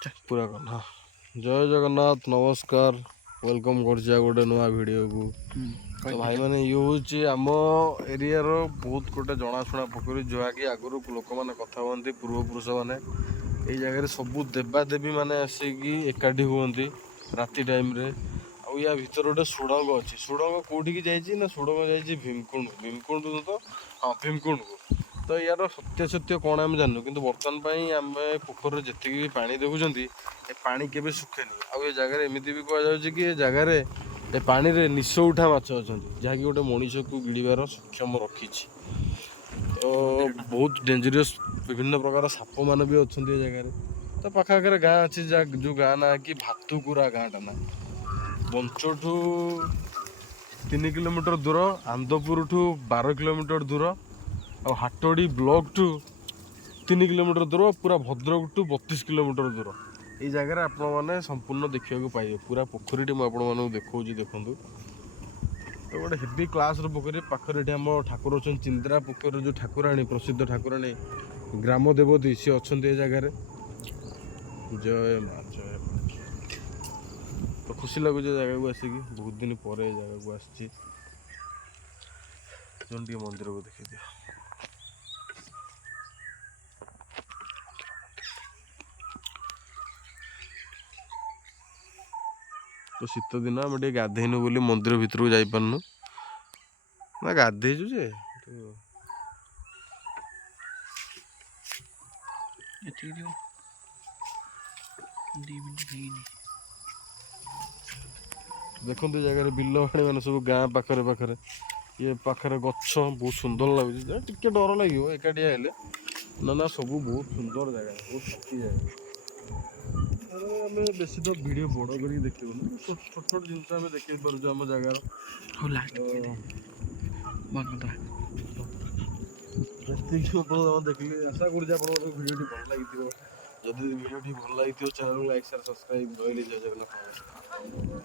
पूरा करना जय जगन्नाथ नमस्कार वेलकम कर गोटे नुआ वीडियो को तो भाई मैंने ये हूँ आम एरिया रो बहुत गोटे जनाशुना पोखरी जहाँकि आगुरी लोक मैंने कथा हमें पूर्वपुरुष मैंने ये जगह सबू देवादेवी मैंने आसिकी एकाठी हुए राति टाइम रे आ या भीतर गोटे सुड़ंग अच्छी सुड़ंग कौटी ना सुड़ंग जाइए भीमकुंड भीमकुंड तो हाँ भीमकुंड को तो यार सत्य सत्य कौन आम जानू कि बर्तमान आम पोखर जी भी पा देखुं पानी केवे सुखेनी आ जगह एमती भी कहुच्छे कि जगार ए पानी रे निश उठा माछ अच्छा जहाँकि गोटे मनीष को गिड़बार सक्षम रखी तो बहुत डेंजरियस विभिन्न प्रकार साप मान भी अच्छा जगार तो पाखापाखि गाँ अच्छी जो गाँ ना कि भातुकुरा गाँटा ना बंचठू 3 किलोमीटर दूर आंदपुर ठू 12 किलोमीटर दूर और हाटोड़ी ब्लॉक टू 3 किलोमीटर दूर पूरा भद्रक टू 32 किलोमीटर दूर ये जगह आपण मैंने संपूर्ण देखा पाइबे पूरा पोखरी मुझे देखा देखूँ तो गोटे हेवी क्लास पोखरी पाखे आम ठाकुर अच्छा चिंद्रा पोखर जो ठाकुराणी प्रसिद्ध ठाकुराणी ग्राम देवती सी अच्छा ये जगार जय माँ जय माँ तो खुशी लगुच जगह को आसिक बहुत दिन पर जगह को आसी मंदिर को देखी दिया तो शीत दिन आम गाधेनु बोली मंदिर भितर को जापारनु ना गाधेचु जे देखो जगह बिल बाड़ी मैंने सब गाँ पाखरे पाखरे ये पाखरे गछ बहुत सुंदर लगुच टे डर लगे एकाटिया हेले ना सब बहुत सुंदर जगह बहुत शांति जगह आम बेस तो वीडियो बड़ कर देखना छोट छोट जिन आम देख पार्म जगार देखिए आशा कर भिडियो भल लगी जदि भिडियो भल लगी चैनल लाइक शेयर सब्सक्राइब रही जय जगन्नाथ।